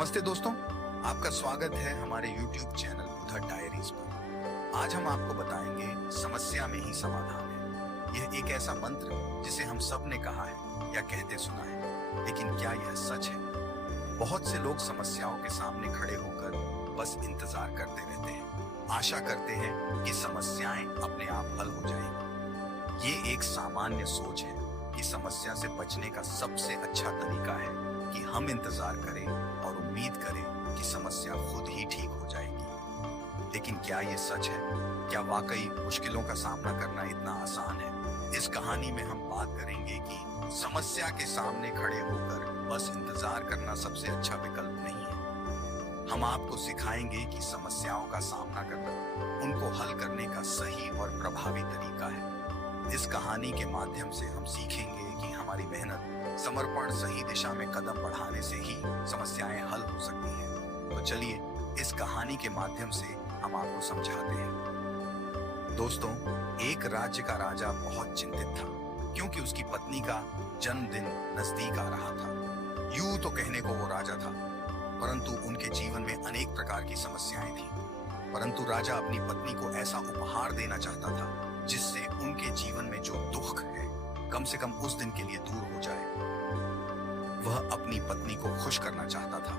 नमस्ते दोस्तों, आपका स्वागत है हमारे YouTube चैनल बुधा डायरीज पर। आज हम आपको बताएंगे समस्या में ही समाधान है। यह एक ऐसा मंत्र जिसे हम सब ने कहा है या कहते सुना है, लेकिन क्या यह सच है? बहुत से लोग समस्याओं के सामने खड़े होकर बस इंतजार करते रहते हैं, आशा करते हैं कि समस्याएं अपने आप हल हो जाएंगी। ये एक सामान्य सोच है कि समस्या से बचने का सबसे अच्छा तरीका है कि हम इंतजार करें और उम्मीद करें कि समस्या खुद ही ठीक हो जाएगी। लेकिन क्या ये सच है? क्या वाकई मुश्किलों का सामना करना इतना आसान है? इस कहानी में हम बात करेंगे कि समस्या के सामने खड़े होकर बस इंतजार करना सबसे अच्छा विकल्प नहीं है। हम आपको सिखाएंगे कि समस्याओं का सामना करना उनको हल करने का सही और प्रभावी तरीका है। इस कहानी के माध्यम से हम सीखेंगे कि हमारी मेहनत, समर्पण, सही दिशा में कदम बढ़ाने से ही समस्याएं हल हो सकती हैं। तो चलिए इस कहानी के माध्यम से हम आपको समझाते हैं। दोस्तों, एक राज्य का राजा बहुत चिंतित था क्योंकि उसकी पत्नी का जन्मदिन नजदीक आ रहा था। यूं तो कहने को वो राजा था, परंतु उनके जीवन में अनेक प्रकार की समस्याएं थी। परंतु राजा अपनी पत्नी को ऐसा उपहार देना चाहता था जिससे उनके जीवन में जो दुख है कम से कम उस दिन के लिए दूर हो जाए। वह अपनी पत्नी को खुश करना चाहता था,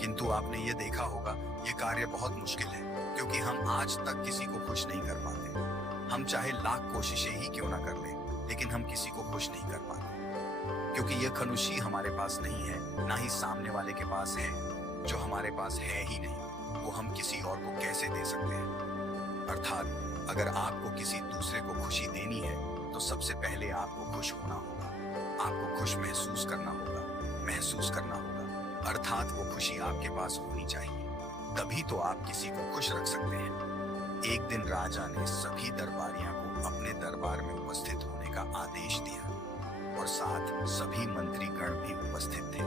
किंतु आपने ये देखा होगा ये कार्य बहुत मुश्किल है, क्योंकि हम आज तक किसी को खुश नहीं कर पाते। हम चाहे लाख कोशिशें ही क्यों ना कर लें, लेकिन हम किसी को खुश नहीं कर पाते, क्योंकि यह खनुशी हमारे पास नहीं है, ना ही सामने वाले के पास है। जो हमारे पास है ही नहीं, वो हम किसी और को कैसे दे सकते हैं? अर्थात अगर आपको किसी दूसरे को खुशी देनी है तो सबसे पहले आपको खुश होना होगा, आपको खुश महसूस करना होगा, अर्थात वो खुशी आपके पास होनी चाहिए, तभी तो आप किसी को खुश रख सकते हैं। एक दिन राजा ने सभी दरबारियों को अपने दरबार में उपस्थित होने का आदेश दिया और साथ सभी मंत्रीगण भी उपस्थित थे।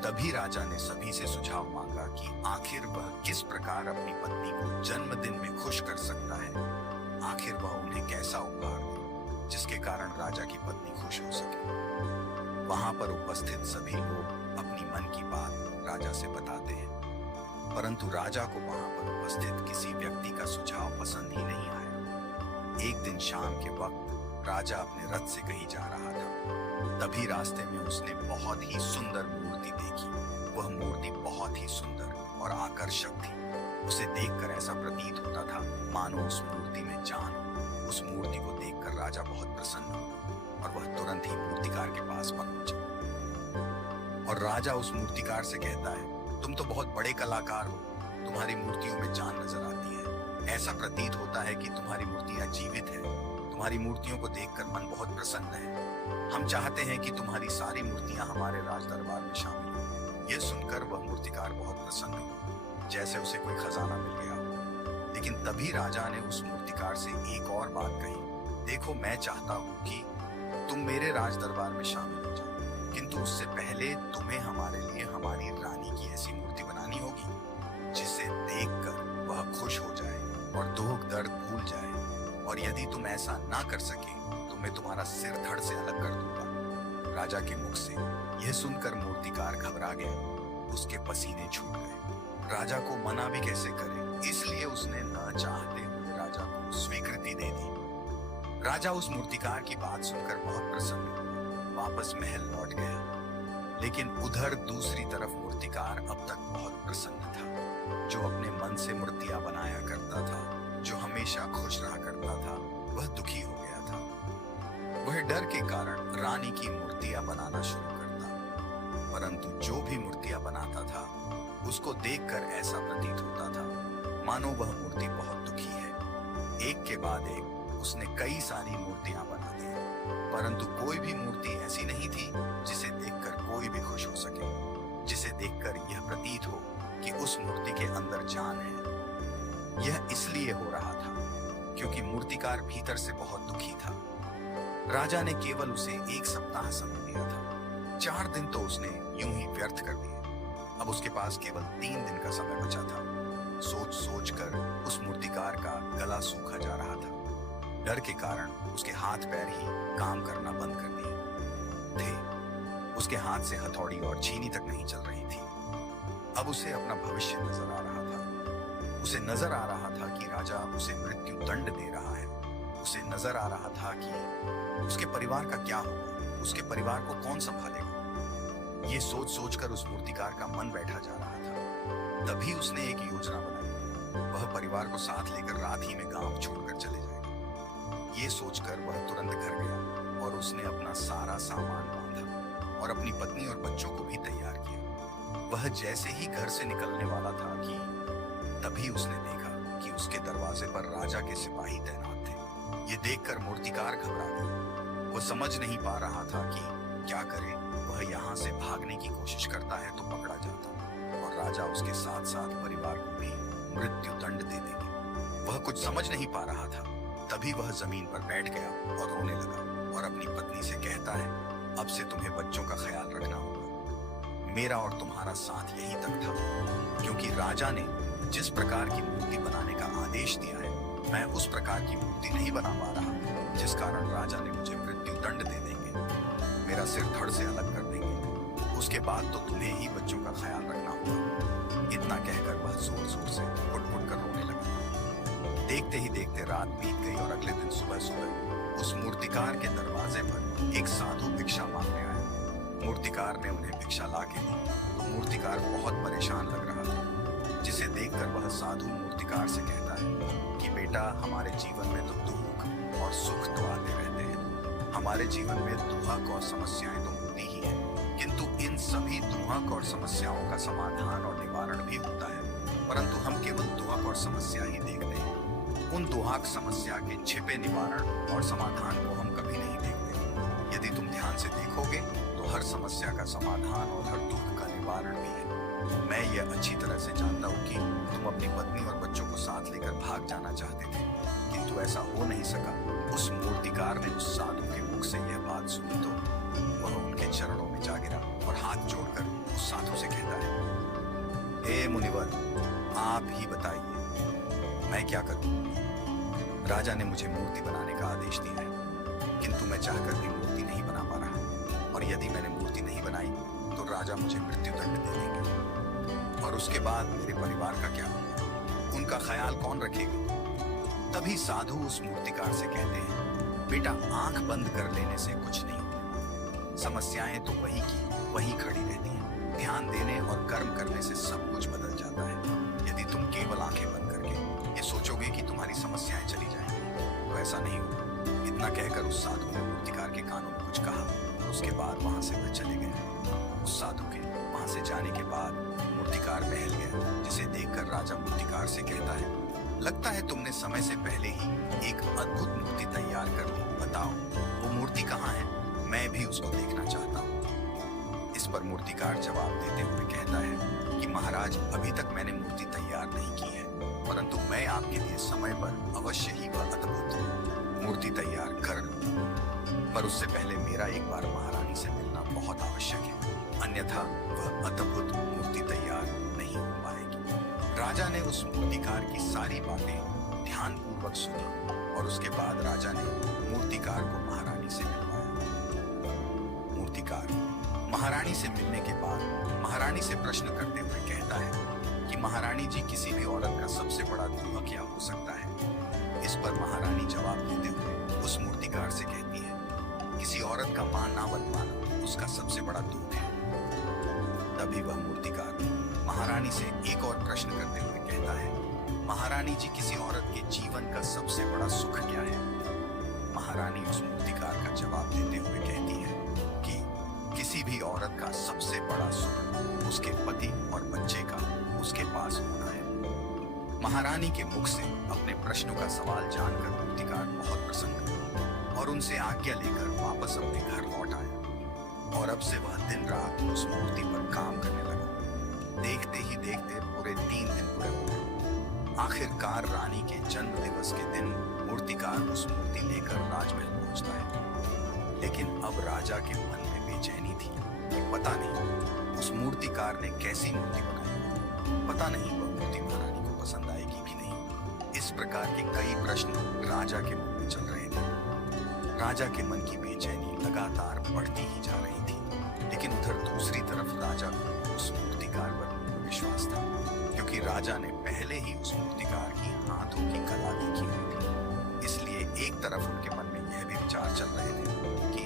तभी राजा ने सभी से सुझाव मांगा कि आखिर वह किस प्रकार अपनी पत्नी को जन्मदिन में खुश कर सकता है। आखिर वह उन्हें कैसा उपहार दे जिसके कारण राजा की पत्नी खुश हो सके। वहां पर उपस्थित सभी लोग अपनी मन की बात राजा से बताते हैं, परंतु राजा को वहां पर उपस्थित किसी व्यक्ति का सुझाव पसंद ही नहीं आया। एक दिन शाम के वक्त राजा अपने रथ से कहीं जा रहा था। तभी रास्ते में उसने बहुत ही सुंदर मूर्ति देखी। वह मूर्ति बहुत ही सुंदर और आकर्षक थी। उसे देखकर ऐसा प्रतीत होता था मानो उस मूर्ति में जान हो। उस मूर्ति को देखकर राजा बहुत प्रसन्न हुआ और वह तुरंत ही मूर्तिकार के पास पहुंचा और राजा उस मूर्तिकार से कहता है, तुम तो बहुत बड़े कलाकार हो, तुम्हारी मूर्तियों में जान नजर आती है। ऐसा प्रतीत होता है कि तुम्हारी मूर्तियां जीवित है। तुम्हारी मूर्तियों को देखकर मन बहुत प्रसन्न है। हम चाहते हैं कि तुम्हारी सारी मूर्तियां हमारे राज दरबार में शामिल हो। यह सुनकर वह मूर्तिकार बहुत प्रसन्न हुआ, जैसे उसे कोई खजाना मिल गया हो। लेकिन तभी राजा ने उस मूर्तिकार से एक और बात कही, देखो, मैं चाहता हूं कि तुम मेरे राज दरबार में शामिल हो जाओ, किंतु उससे पहले तुम्हें हमारे लिए हमारी रानी की ऐसी मूर्ति बनानी होगी जिसे देखकर वह खुश हो जाए और दुख दर्द भूल जाए। और यदि तुम ऐसा ना कर सके तो मैं तुम्हारा सिर धड़ से अलग कर दूंगा। राजा के मुख से यह सुनकर मूर्तिकार घबरा गया, उसके पसीने छूट गए। राजा को मना भी कैसे करे, इसलिए उसने न चाहते हुए राजा को स्वीकृति दे दी। राजा उस मूर्तिकार की बात सुनकर बहुत प्रसन्न हुआ, वापस महल लौट गया। लेकिन उधर दूसरी तरफ मूर्तिकार अब तक बहुत प्रसन्न था। जो अपने मन से मूर्तियां बनाया करता था, जो हमेशा खुश रहा करता था, वह दुखी हो गया था। वह डर के कारण रानी की मूर्तियां बनाना शुरू करता, परंतु जो भी मूर्तियां बनाता था उसको देखकर ऐसा प्रतीत होता था मानो वह मूर्ति बहुत दुखी है। एक के बाद एक उसने कई सारी मूर्तियां बना दी, परंतु कोई भी मूर्ति ऐसी नहीं थी जिसे देखकर कोई भी खुश हो सके, जिसे देखकर यह प्रतीत हो कि उस मूर्ति के अंदर जान है। यह इसलिए हो रहा था क्योंकि मूर्तिकार भीतर से बहुत दुखी था। राजा ने केवल उसे एक सप्ताह समय दिया था। 4 दिन तो उसने यूं ही व्यर्थ कर दिए। अब उसके पास केवल 3 दिन का समय बचा था। सोच सोच कर उस मूर्तिकार का गला सूखा जा रहा था। डर के कारण उसके हाथ पैर ही काम करना बंद कर दिए थे। उसके हाथ से हथौड़ी और छीनी तक नहीं चल रही थी। अब उसे अपना भविष्य नजर आ रहा था। उसे नजर आ रहा था कि राजा उसे मृत्यु दंड दे रहा है। उसे नजर आ रहा था कि उसके परिवार का क्या होगा, उसके परिवार को कौन संभालेगा। ये सोच सोचकर उस मूर्तिकार का मन बैठा जा रहा था। तभी उसने एक योजना बनाई। वह परिवार को साथ लेकर रात ही में गांव छोड़कर चले जाएगा। ये सोचकर वह तुरंत घर गया और उसने अपना सारा सामान बांधा और अपनी पत्नी और बच्चों को भी तैयार किया। वह जैसे ही घर से निकलने वाला था कि तभी उसने देखा कि उसके दरवाजे पर राजा के सिपाही तैनात थे। ये देखकर मूर्तिकार घबरा गया। वह समझ नहीं पा रहा था कि क्या करे। वह यहाँ से भागने की कोशिश करता है तो पकड़ा जाता और राजा उसके साथ साथ परिवार को भी मृत्यु दंड दे देंगे। वह कुछ समझ नहीं पा रहा था। तभी वह जमीन पर बैठ गया और रोने लगा और अपनी पत्नी से कहता है, अब से तुम्हें बच्चों का ख्याल रखना होगा। मेरा और तुम्हारा साथ यहीं तक था, क्योंकि राजा ने जिस प्रकार की मूर्ति बनाने का आदेश दिया है, मैं उस प्रकार की मूर्ति नहीं बना पा रहा, जिस कारण राजा ने मुझे मृत्यु दंड दे देंगे, मेरा सिर धड़ से अलग कर देंगे। उसके बाद तो तुम्हें ही बच्चों का ख्याल रखना होगा। इतना कहकर वह जोर जोर से फुट-फुट कर रोने लगा। देखते ही देखते रात बीत गई और अगले दिन सुबह सुबह उस मूर्तिकार के दरवाजे पर एक साधु भिक्षा मांगने आया। मूर्तिकार ने उन्हें भिक्षा ला के दी तो मूर्तिकार बहुत परेशान लग रहा था, जिसे देखकर वह साधु मूर्तिकार से कहता है कि बेटा, हमारे जीवन में तो दुख और सुख तो आते रहते हैं। हमारे जीवन में दुख और समस्याएं तो होती ही हैं, किंतु इन सभी दुख और समस्याओं का समाधान और निवारण भी होता है, परंतु हम केवल दुख और समस्या ही देखते हैं। उन दुहाक समस्या के छिपे निवारण और समाधान को हम कभी नहीं देखते। यदि तुम ध्यान से देखोगे तो हर समस्या का समाधान और हर दुख का निवारण भी है। मैं यह अच्छी तरह से जानता हूँ कि तुम अपनी पत्नी और बच्चों को साथ लेकर भाग जाना चाहते थे, किंतु ऐसा हो नहीं सका। उस मूर्तिकार ने उस साधु के मुख से यह बात सुनी तो वह उनके चरणों में जा गिरा और हाथ जोड़कर उस साधु से कहता है, हे मुनिवर, आप ही बताइए मैं क्या करूं? राजा ने मुझे मूर्ति बनाने का आदेश दिया है, किंतु मैं चाहकर भी मूर्ति नहीं बना पा रहा, और यदि मैंने मूर्ति नहीं बनाई तो राजा मुझे मृत्यु दंड दे देंगे, और उसके बाद मेरे परिवार का क्या होगा? उनका ख्याल कौन रखेगा? तभी साधु उस मूर्तिकार से कहते हैं, बेटा, आंख बंद कर लेने से कुछ नहीं होता। समस्याएं तो वही की वही खड़ी रहती हैं। ध्यान देने और कर्म करने से सब कुछ बदल जाता है। यदि तुम केवल आंखें बंद करके ये सोचोगे कि तुम्हारी समस्याएं चली जाएंगी तो ऐसा नहीं होगा। इतना कहकर उस साधु ने मूर्तिकार के कानों में कुछ कहा और उसके बाद वहां से वह चले गए। उस साधु के वहां से जाने के बाद मूर्तिकार बहल गया, जिसे देखकर राजा मूर्तिकार से कहता है, लगता है तुमने समय से पहले ही एक अद्भुत मूर्ति तैयार कर ली। बताओ वो मूर्ति कहाँ है? मैं भी उसको देखना चाहता हूँ। इस पर मूर्तिकार जवाब देते हुए कहता है कि महाराज, अभी तक मैंने मूर्ति तैयार नहीं की है, परंतु मैं आपके लिए समय पर अवश्य ही वह अद्भुत मूर्ति तैयार कर लूंगा। पर उससे पहले मेरा एक बार महारानी से मिलना बहुत आवश्यक है, अन्यथा वह अद्भुत मूर्ति तैयार नहीं हो पाएगी। राजा ने उस मूर्तिकार की सारी बातें ध्यानपूर्वक सुनी और उसके बाद राजा ने मूर्तिकार को महारानी से मिलवाया। मूर्तिकार महारानी से मिलने के बाद महारानी से प्रश्न करते हुए कहता है कि महारानी जी, किसी भी औरत का सबसे बड़ा दुख क्या हो सकता है? इस पर महारानी जवाब देते हुए उस मूर्तिकार से कहती है, किसी औरत का मां ना बन पाना उसका सबसे बड़ा दुख है। तभी वह मूर्तिकार महारानी से एक और प्रश्न करते हुए कहता है, महारानी जी, किसी औरत के जीवन का सबसे बड़ा सुख क्या है? महारानी उस मूर्तिकार का जवाब देते हुए कहती है कि किसी भी औरत का सबसे बड़ा सुख उसके पति और बच्चे का उसके पास होना है। महारानी के मुख से अपने प्रश्नों का सवाल जानकर मूर्तिकार बहुत प्रसन्न हुआ और उनसे आज्ञा लेकर वापस अपने घर लौट आया, और अब से वह दिन रात उस मूर्ति पर काम करने लगा। देखते ही देखते पूरे 3 दिन पूरे हो गए। आखिरकार रानी के जन्म दिवस के दिन मूर्तिकार उस मूर्ति लेकर राजमहल पहुंचता है, लेकिन अब राजा के मन में बेचैनी थी कि पता नहीं उस मूर्तिकार ने कैसी मूर्ति बनाई, पता नहीं वह मूर्ति महारानी को पसंद आएगी कि नहीं। इस प्रकार के कई प्रश्न राजा के मन में चल रहे थे। राजा के मन की बेचैनी लगातार बढ़ती ही जा रही थी, लेकिन उधर दूसरी तरफ राजा को उस मूर्तिकार पर विश्वास राजा ने पहले ही उस मूर्तिकार की हाथों की कला देखी हुई थी, इसलिए एक तरफ उनके मन में यह भी विचार चल रहे थे कि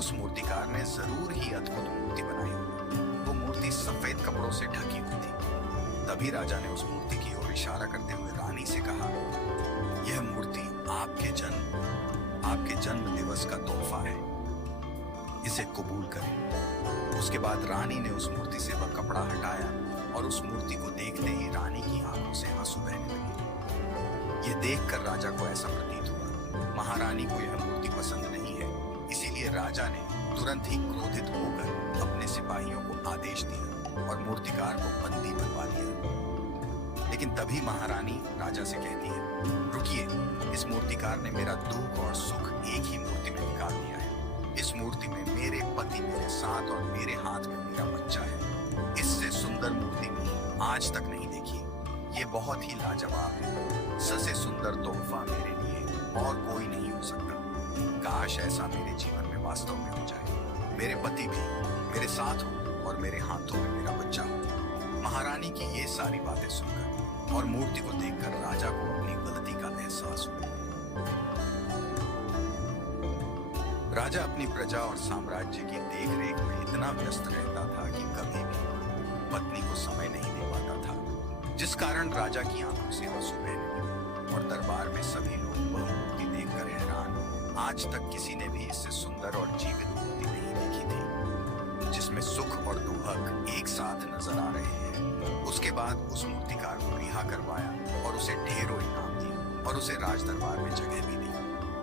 उस मूर्तिकार ने जरूर ही अद्भुत मूर्ति बनाई होगी। वो मूर्ति सफेद कपड़ों से ढकी हुई थी। तभी राजा ने उस मूर्ति की ओर इशारा करते हुए रानी से कहा, यह मूर्ति आपके जन्म दिवस का तोहफा है, इसे कबूल करें। उसके बाद रानी ने उस मूर्ति से वह कपड़ा हटाया और उस मूर्ति को देखते ही रानी की आंखों से आंसू बहने लगे। यह देखकर राजा को ऐसा प्रतीत हुआ महारानी को यह मूर्ति पसंद नहीं है, इसीलिए राजा ने तुरंत ही क्रोधित होकर अपने सिपाहियों को आदेश दिया और मूर्तिकार को बंदी बनवा लिया। लेकिन तभी महारानी राजा से कहती है, रुकिए, इस मूर्तिकार ने मेरा दुख और सुख एक ही मूर्ति में निकाल दिया है। इस मूर्ति में मेरे पति मेरे साथ और मेरे हाथ में मेरा बच्चा है। इससे सुंदर मूर्ति में आज तक नहीं देखी। ये बहुत ही लाजवाब है। सबसे सुंदर तोहफा मेरे लिए और कोई नहीं हो सकता। काश ऐसा मेरे जीवन में वास्तव में हो जाए। मेरे पति भी मेरे साथ हो और मेरे हाथों में मेरा बच्चा हो। महारानी की ये सारी बातें सुनकर और मूर्ति को देखकर राजा को अपनी गलती का एहसास हुआ। राजा अपनी प्रजा और साम्राज्य की देखरेख में इतना व्यस्त रहता था कि कभी भी पत्नी को समय नहीं दे पाता था, जिस कारण राजा की आंखों से आंसू बहने लगे और दरबार में सभी लोग वह मूर्ति देखकर हैरान। आज तक किसी ने भी इससे सुंदर और जीवित मूर्ति नहीं देखी थी, जिसमें सुख और दुहक एक साथ नजर आ रहे हैं। उसके बाद उस मूर्तिकार को रिहा करवाया और उसे ढेरों इनाम दिए और उसे राज दरबार में जगह भी दी।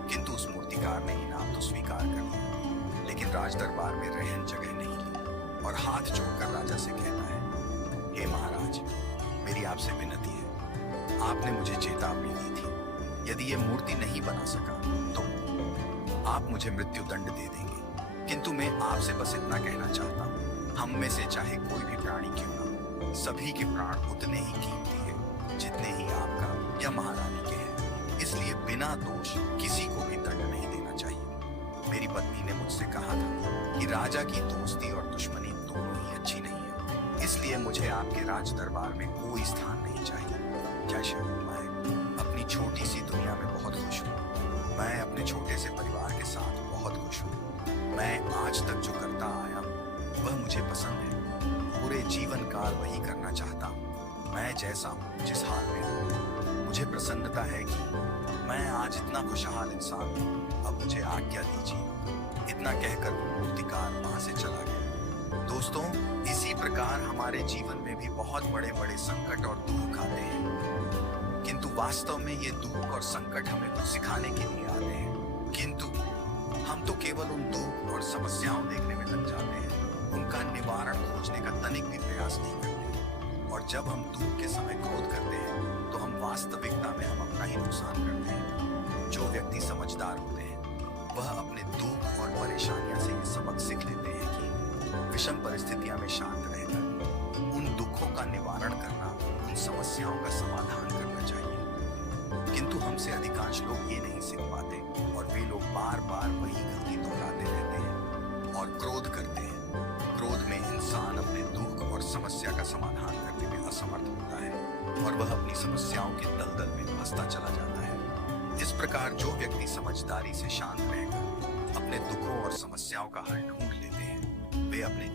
किंतु उस मूर्तिकार ने इनाम तो स्वीकार कर लिया, लेकिन राज दरबार में रहन जगह नहीं ली और हाथ जोड़कर राजा से कहता है, हे महाराज, मेरी आपसे विनती है, आपने मुझे चेतावनी दी थी, यदि ये मूर्ति नहीं बना सका तो आप मुझे मृत्यु दंड दे देंगे। किंतु मैं आपसे बस इतना कहना चाहता हूँ, हम में से चाहे कोई भी प्राणी क्यों ना हो, सभी के प्राण उतने ही कीमती हैं जितने ही आपका या महारानी के हैं। इसलिए बिना दोष किसी को भी दंड नहीं देना चाहिए। मेरी पत्नी ने मुझसे कहा था कि राजा की दोस्ती और दुश्मनी दोनों ही अच्छी नहीं है, इसलिए मुझे आपके राज दरबार में कोई स्थान नहीं चाहिए। क्या शर्म, मैं अपनी छोटी सी दुनिया में बहुत खुश हूँ। मैं अपने छोटे से परिवार के साथ बहुत खुश हूँ। मैं आज तक जो करता आया हूँ वह मुझे पसंद है। पूरे जीवन काल वही करना चाहता हूँ। मैं जैसा हूँ, जिस हाल में हूँ, मुझे प्रसन्नता है कि मैं आज इतना खुशहाल इंसान हूँ। अब मुझे आज्ञा दीजिए। इतना कहकर वो मूर्तिकार वहां से चला गया। दोस्तों, इसी प्रकार हमारे जीवन में भी बहुत बड़े बड़े संकट और दुख आते हैं, किंतु वास्तव में ये दुख और संकट हमें कुछ सिखाने के लिए आते हैं। किंतु हम तो केवल उन दुख और समस्याओं देखने में लग जाते हैं, उनका निवारण खोजने का तनिक भी प्रयास नहीं करते। और जब हम दुख के समय क्रोध करते हैं तो हम वास्तविकता में हम अपना ही नुकसान करते हैं। जो व्यक्ति समझदार होते हैं वह अपने दुख और परेशानियों से ये सबक सीख लेते हैं कि विषम परिस्थितियों में शांत रहकर उन दुखों का निवारण करना, उन समस्याओं का समाधान करना चाहिए। किंतु हमसे अधिकांश लोग ये नहीं सीख पाते और वे लोग बार बार वही गलती दोहराते रहते हैं और क्रोध करते हैं। क्रोध में इंसान अपने दुख और समस्या का समाधान करने में असमर्थ होता है और वह अपनी समस्याओं के दलदल में फंसता चला जाता है। इस प्रकार जो व्यक्ति समझदारी से शांत रहकर अपने दुखों और समस्याओं का हल ढूंढ लेते हैं, वे अपने